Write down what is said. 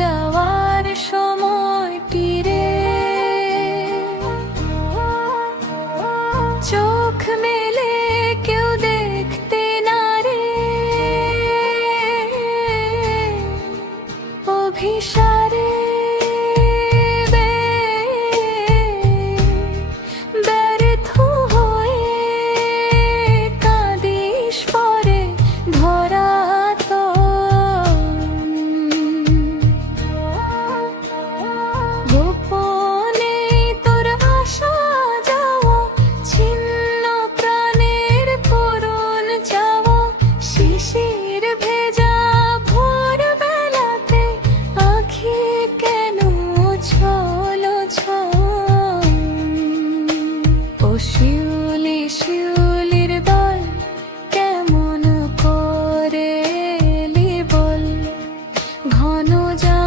যাওয়ার সময়টি রে, চোখ মেলে কেউ দেখতে না রে, অভিসারে ব্যর্থ হয়ে কাঁদিস পরে গোপনে তোর আসা যাওয়া, ছিন্ন প্রাণের করুণ চাওয়া, শিশির ভেজা ভোর বেলাতে আঁখি কেন ছলো ছল। ও শিউলি শিউলির দল কেমন করে এলি বল, ঘন যা